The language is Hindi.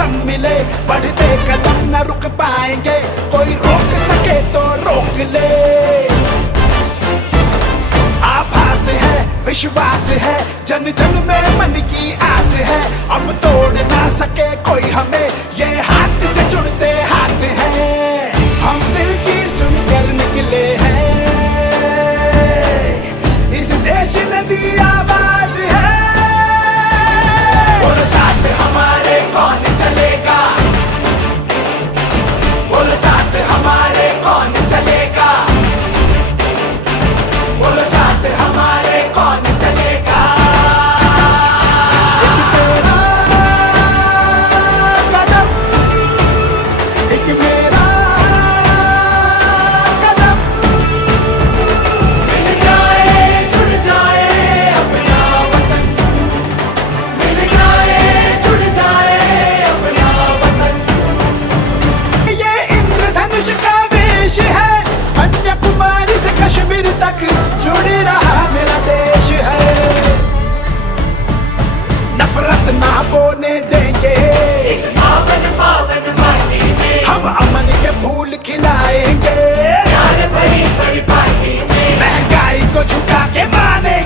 मौसम मिले, बढ़ते कदम न रुक पाएंगे, कोई रोक सके तो रोक ले। आभास है, विश्वास है, जन जन में मन की आस है, अब तोड़ ना सके कोई हमें, ये हाथ से जुड़ते हाथ हैं, हम दिल की सुनकर निकले हैं, इस देश ने दी आवाज है। बोलो साथ हमारे कौन चलेगा, बोलो साथ हमारे कौन चलेगा, बोलो साथ हमारे कौन चलेगा। एक तेरा कदम, एक मेरा कदम, मिल जाए जुड़ जाए अपना वतन, मिल जाए जुड़ जाए अपना वतन। ये इंद्रधनुष का वेश है, कन्याकुमारी से कश्मीर तक जुड़ रहा मेरा देश है। नफरत ना बोने देंगे इस पावन पावन माटी में, हम अमन के फूल खिलाएंगे, प्यार भरी परिपाटी में, महंगाई को झुका के माने